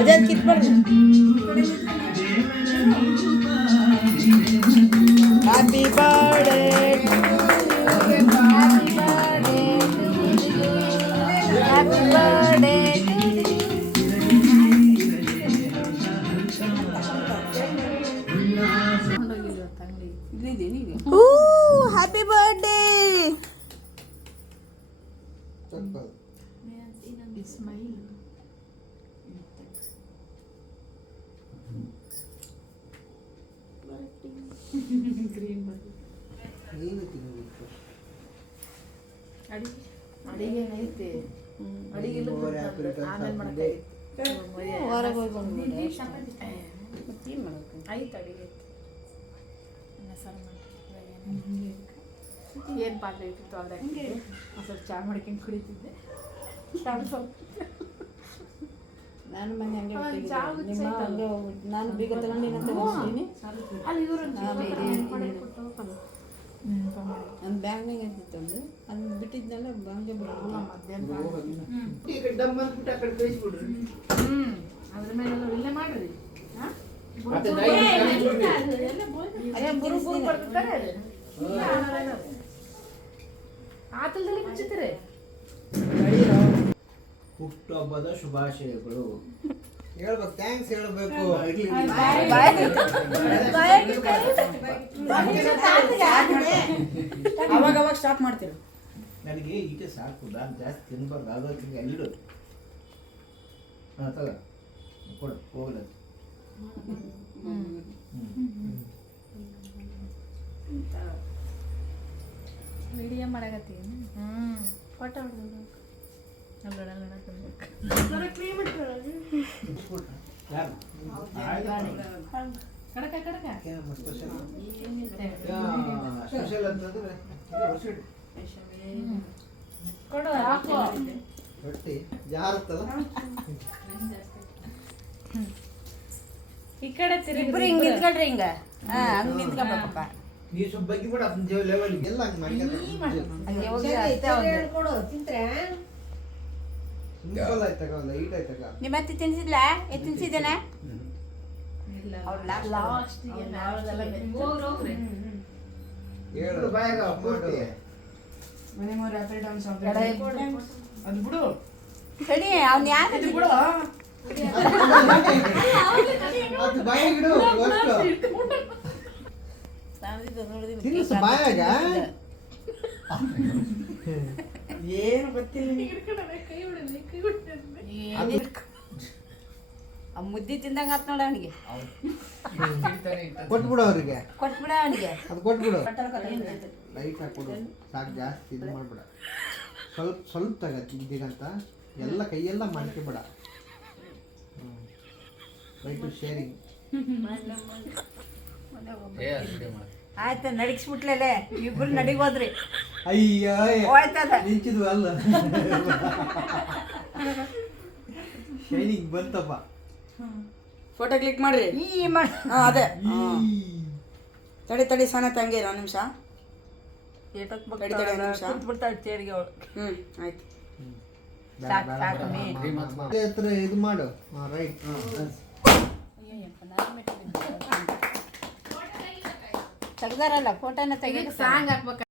ಅದೇ ಕಿತ್ಬಾರ್ದು. Happy birthday happy birthday happy birthday. ಅಡಿಗೆ ಐತೆ ಅಡಿಗೆ ಆಮೇಲೆ ಮಾಡಕ್ಕೆ ಹೊರಗೆ ಹೋಗಿ ಬಂದ್ಬಿಡು ಆಯ್ತು ಅಡಿಗೆ ಏನು ಪಾತ್ರೆ ಇಟ್ಟಿತ್ತು ಅದ್ರ ಸ್ವಲ್ಪ ಚಹಾ ಮಾಡ್ಕೊಂಡು ಕುಡಿತಿದ್ದೆ ನಾನು ಮನೆ ಹಂಗೆ ನಿಮ್ಮ ಹಂಗೆ ನಾನು ಬೀಗ ತಗೊಂಡಿನಂತ ಬರ್ತೀನಿ. ಅಲ್ಲಿ ಇವರು ಒಂದು ಬ್ಯಾಂಗ್ನಾಗ ಇರ್ತಿತ್ತು ಒಂದು ಅಲ್ಲಿ ಬಿಟ್ಟಿದ್ನಲ್ಲ ಹಂಗೆ ಬಿಡೋಲ್ಲ ಮಧ್ಯಾಹ್ನ ಅದ್ರ ಮೇಲೆ ಇಲ್ಲೇ ಮಾಡ್ರಿ ಆತಲ್ದಲ್ಲಿ ಮುಚ್ಚುತ್ತೀರಿ. ಹುಟ್ಟುಹಬ್ಬದ ಶುಭಾಶಯಗಳು ಹೇಳ್ಬೇಕು, ಥ್ಯಾಂಕ್ಸ್ ಹೇಳ್ಬೇಕು. ಅವಾಗ ಅವಾಗ ಸ್ಟಾಪ್ ಮಾಡ್ತೀರಿ. ನನಗೆ ಈಟೆ ಸಾಕು, ನಾನು ಜಾಸ್ತಿ ತಿನ್ಬಾರ್ದು. ಅದಕ್ಕೆ ಎಲ್ಲಿಡು ತಗ ಕೊಡು ಹೋಗಲ್ಲ. ವಿಡಿಯೋ ಮಾಡಕತ್ತೀನಿ. ಫೋಟೋ ಹೊಡೆದು ಕಡಕ ಕಡಕ ಸ್ಪೆಷಲ್ ಅಂತಂದ್ರೆ ಕೊಡು ಹಾಕು ರೊಟ್ಟಿ ಜಾರತ್ತದ. ಈ ಕಡೆ ಇಬ್ರು ಹಿಂಗೆ ನಿಂತ್ಕೊಳ್ರಿ ಹಿಂಗ ಹಂಗೆ ನಿಂತ್ಕೊಬೇಕಪ್ಪ. ನೀ ಸ್ವಲ್ಪ ಬಗ್ಗೆ ಬಿಡ ಅದನ್ನ ದೇವ್ ಲೆವೆಲ್ ಎಲ್ಲ ಹಂಗೆ ಹಂಗೆ ಹೋಗಿ ಸಿಂಪಲ್ ಆಯ್ತಗ, ಲೈಟ್ ಆಯ್ತಗ. ನಿಮ್ಮ ಅತ್ತೆ ತಿನ್ಸಿದ್ಲ ತಿನ್ಸಿದ್ದೇನ ಹೇಳು ಬಾಯಾಗ ಪೂರ್ತಿ ಮನೆ ಮೋರ್ ಆಪಲ್ ಡಾನ್ಸ್ ಅದು ಬಿಡು ಸರಿ ಅವ್ನು ಯಾರು ಬಿಡು ಅದು ಬಾಯಾಗಿಡು ಅಷ್ಟು ತಿನ್ನಿಸು ಬಾಯಾಗ. ಏನು ಗೊತ್ತಿಲ್ಲ ಮುದ್ದೆ ತಿಂದಂಗ ಆತ್ ನೋಡ ಅವನಿಗೆ. ಕೊಟ್ಬಿಡು ಅವ್ರಿಗೆ, ಕೊಟ್ಬಿಡ ಅವನಿಗೆ. ಅದು ಕೊಟ್ಬಿಡು. ಲೈಟ್ ಹಾಕ್ಬಿಡು ಸಾಕು, ಜಾಸ್ತಿ ಇದು ಮಾಡ್ಬಿಡ. ಸ್ವಲ್ಪ ಸ್ವಲ್ಪ ತಗ ತಿಂದಿಗಂತ ಎಲ್ಲ ಕೈಯೆಲ್ಲ ಮಾಡ್ಕೊಬೇಡ. Light sharing. ಆಯ್ತು ನಡಿಸ್ಬಿಟ್ಲೇ ಇಬ್ರು ನಡಿಗೋದ್ರಿ. ಅಯ್ಯ ಹೋಯ್ತದ ನಿಂಚಿದ್ವು ಅಲ್ಲ, ಶೈನಿಂಗ್ ಬಂತಪ್ಪ. ಫೋಟೋ ಕ್ಲಿಕ್ ಮಾಡ್ರಿ. ಈ ಮಾಡಿ ಅದೇ ತಡಿ ತಡಿ ಸಣ್ಣ ತಂಗಿ ಒಂದು ನಿಮಿಷ. ಕುಂತ್ಬಿಡ್ತಾಳೆ ಚೇರಿಗೆ ಅವಳು. ಆಯ್ತು ಹತ್ರ ಇದು ಮಾಡು. ರೈಟ್ ತೆಗ್ದಾರಲ್ಲ ಫೋಟೋನ ತೆಗಿ ಸಾಂಗ್ ಹಾಕ್ಬೇಕು.